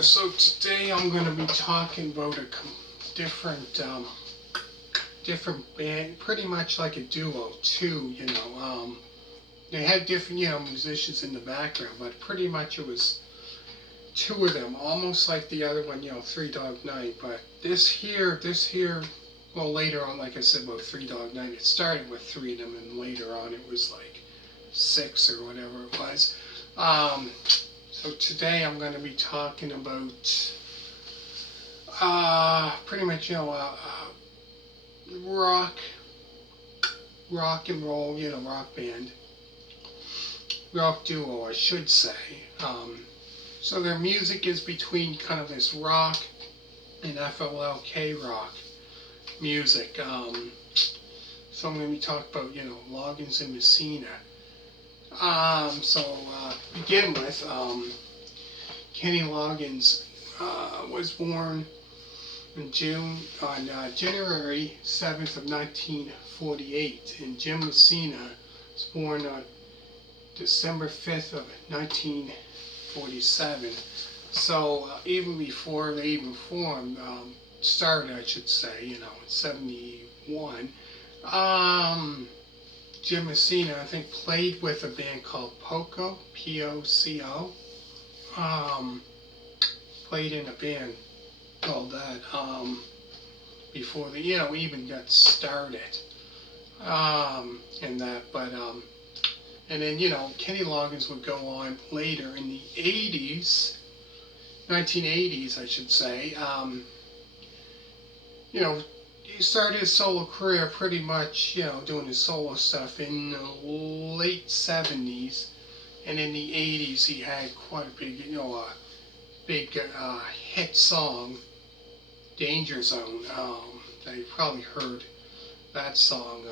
So today I'm going to be talking about a different, different band, pretty much like a duo too. They had different, musicians in the background, but pretty much it was two of them, almost like the other one, Three Dog Night. But this here, well, later on, like I said about Three Dog Night, it started with three of them, and later on it was like six or whatever it was. So today I'm going to be talking about pretty much rock and roll, rock band, rock duo, I should say. So their music is between kind of this rock and FLLK rock music. So I'm going to be talking about Loggins and Messina. Begin with, Kenny Loggins was born in January 7th of 1948, and Jim Messina was born on December 5th of 1947. So even before they even formed, started, I should say, in 71. Jim Messina, I think, played with a band called Poco, P-O-C-O. Played in a band called that before they, even got started. And then, Kenny Loggins would go on later in the 80s, 1980s, I should say. He started his solo career pretty much, doing his solo stuff in the late 70s, and in the 80s he had quite a big, hit song, Danger Zone. That you probably heard that song,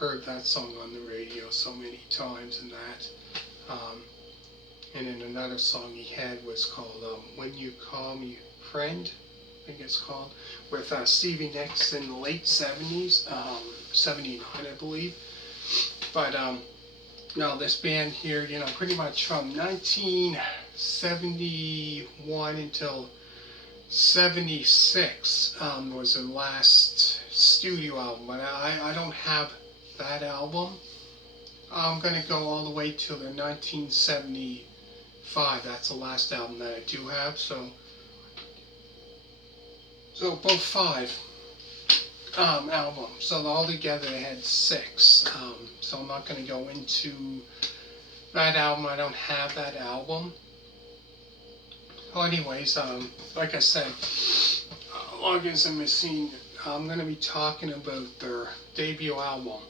heard that song on the radio so many times and that. And then another song he had was called When You Call Me Friend, I think it's called, with Stevie Nicks in the late 70s, 79 I believe. But this band here, pretty much from 1971 until 76 was their last studio album, but I don't have that album. I'm going to go all the way to their 1975. That's the last album that I do have. So both five albums. So all together they had six. So I'm not going to go into that album. I don't have that album. So anyways, like I said, Loggins and Messina, I'm going to be talking about their debut album.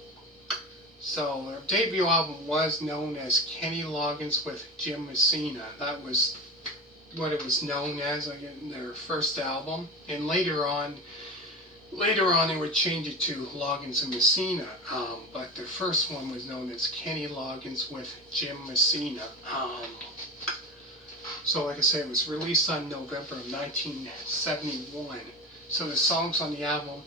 So their debut album was known as Kenny Loggins with Jim Messina. That was what it was known as, in their first album. And later on they would change it to Loggins and Messina. But their first one was known as Kenny Loggins with Jim Messina. So like I said, it was released on November of 1971. So the songs on the album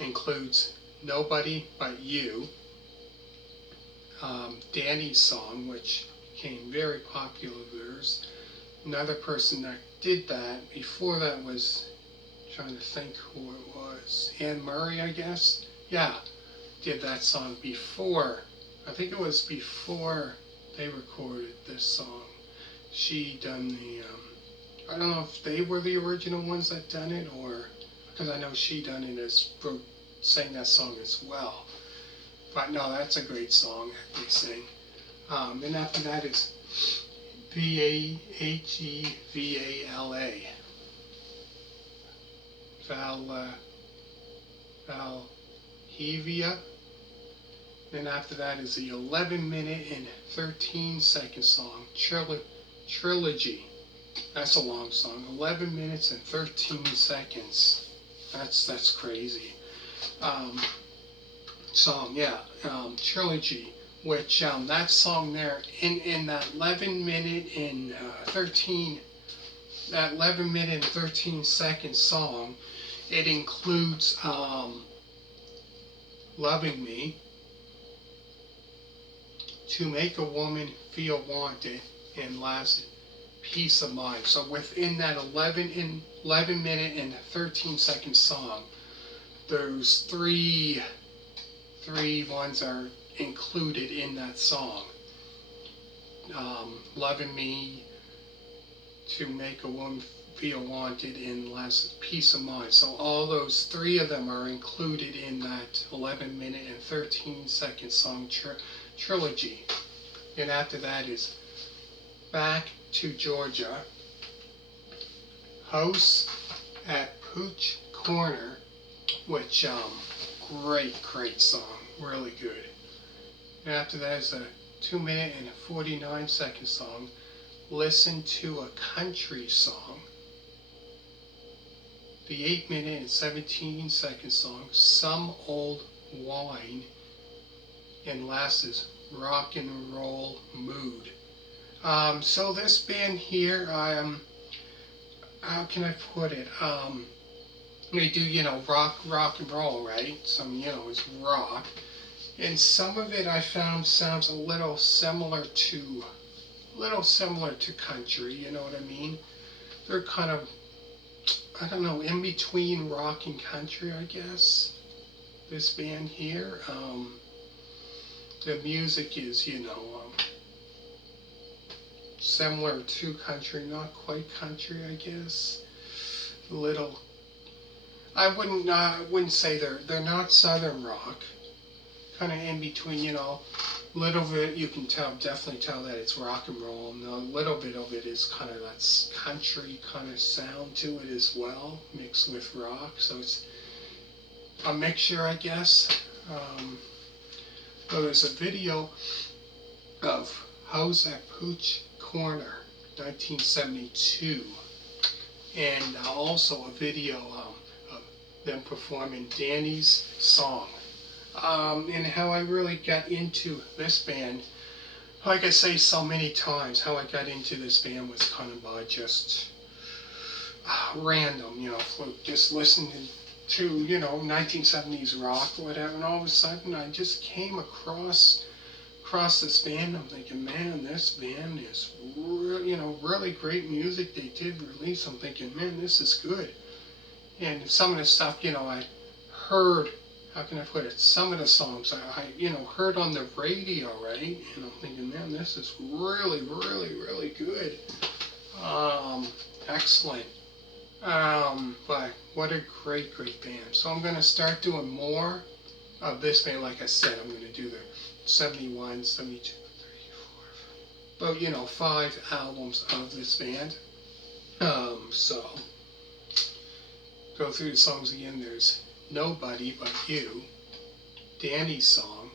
includes Nobody But You, Danny's Song, which became very popular of theirs. Another person that did that before that was, trying to think who it was, Anne Murray, I guess. Yeah, did that song before. I think it was before they recorded this song. She done the, I don't know if they were the original ones that done it, or, because I know she done it sang that song as well. But no, that's a great song that they sing. Then after that is Vahevala. Valhevia. Then after that is the 11-minute and 13-second song, Trilogy. That's a long song, 11 minutes and 13 seconds. That's crazy. Trilogy, which that song there, in that 11-minute and 13 second song, it includes Lovin Me, To Make a Woman Feel Wanted, and last Peace of Mind. So within that 11 minute and 13-second song, those three ones are included in that song. Lovin Me, To Make a Woman Feel Wanted, and last, Peace of Mind. So all those three of them are included in that 11 minute and 13-second song trilogy. And after that is Back to Georgia, House at Pooch Corner, which great song, really good. And after that is a 2 minute and 49-second song, Listen to a Country Song. The 8 minute and 17-second song, Some Old Wine. And last is Rock and Roll Mood. So this band here, how can I put it? They do, rock and roll, right? Some, is rock. And some of it I found sounds a little similar to country, you know what I mean? They're kind of, I don't know, in between rock and country, I guess. This band here, the music is, similar to country, not quite country, I guess. A little. I wouldn't say they're not southern rock. Kind of in between, little bit, you can definitely tell that it's rock and roll, and a little bit of it is kind of that country kind of sound to it as well, mixed with rock, so it's a mixture, I guess. So there's a video of House at Pooch Corner, 1972, and also a video of them performing Danny's song. And how I really got into this band, like I say so many times, how I got into this band was kind of by just random, fluke, just listening to, 1970s rock or whatever, and all of a sudden I just came across this band. I'm thinking, man, this band is, really great music they did release. I'm thinking, man, this is good. And some of the stuff, I heard, how can I put it, some of the songs I heard on the radio, right? And I'm thinking, man, this is really, really, really good. Excellent. But what a great band. So I'm going to start doing more of this band. Like I said, I'm going to do the 71, 72, 34, about, 5 albums of this band. So, go through the songs again. There's Nobody But You, Danny's song,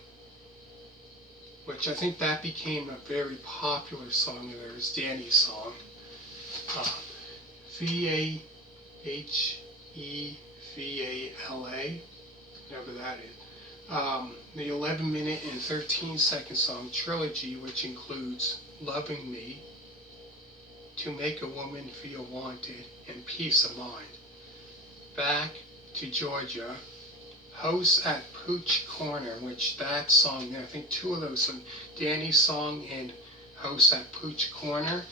which I think that became a very popular song. There's Danny's song. Vahevala, whatever that is. The 11 minute and 13-second song Trilogy, which includes Lovin Me, To Make a Woman Feel Wanted, and Peace of Mind. Back to Georgia, House at Pooch Corner, which that song, I think 2 of those, Danny's song and House at Pooch Corner,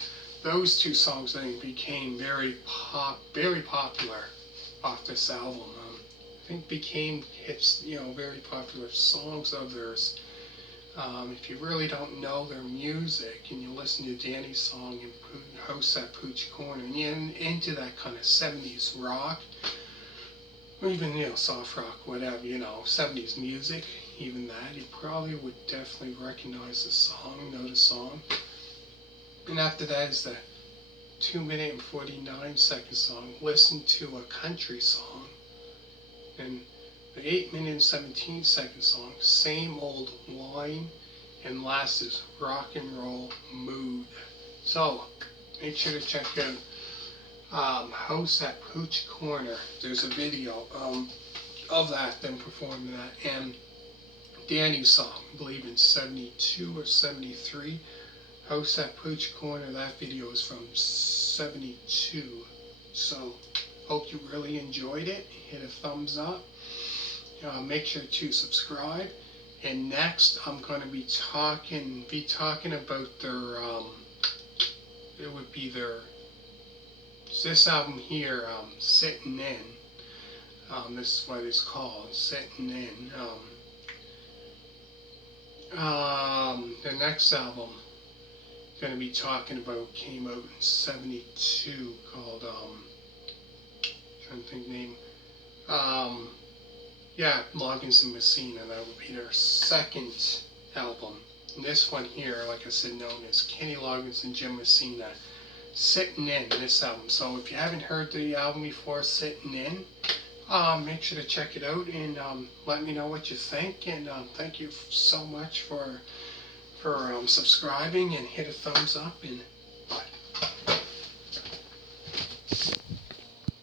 those 2 songs I think became very popular off this album. I think became hits, very popular songs of theirs. If you really don't know their music and you listen to Danny's song and House at Pooch Corner, and you're into that kind of 70s rock, or even, soft rock, whatever, 70s music, even that, you probably would definitely recognize the song, know the song. And after that is the 2 minute and 49-second song, Listen to a Country Song. And the 8 minute and 17-second song, Same Old Wine. And last is Rock and Roll Mood. So, make sure to check out House at Pooch Corner. There's a video of that, them performing that, and Danny's song, I believe in 72 or 73. House at Pooch Corner, that video is from 72. So, hope you really enjoyed it. Hit a thumbs up. Make sure to subscribe. And next, I'm going to be talking about it would be this album here, Sittin' In. This is what it's called, Sittin' In. The next album I'm going to be talking about came out in '72, called trying to think name. Yeah, Loggins and Messina. That would be their second album. And this one here, like I said, known as Kenny Loggins and Jim Messina, Sittin' In, this album. So if you haven't heard the album before, Sittin' In, make sure to check it out and let me know what you think. And thank you so much for subscribing, and hit a thumbs up, and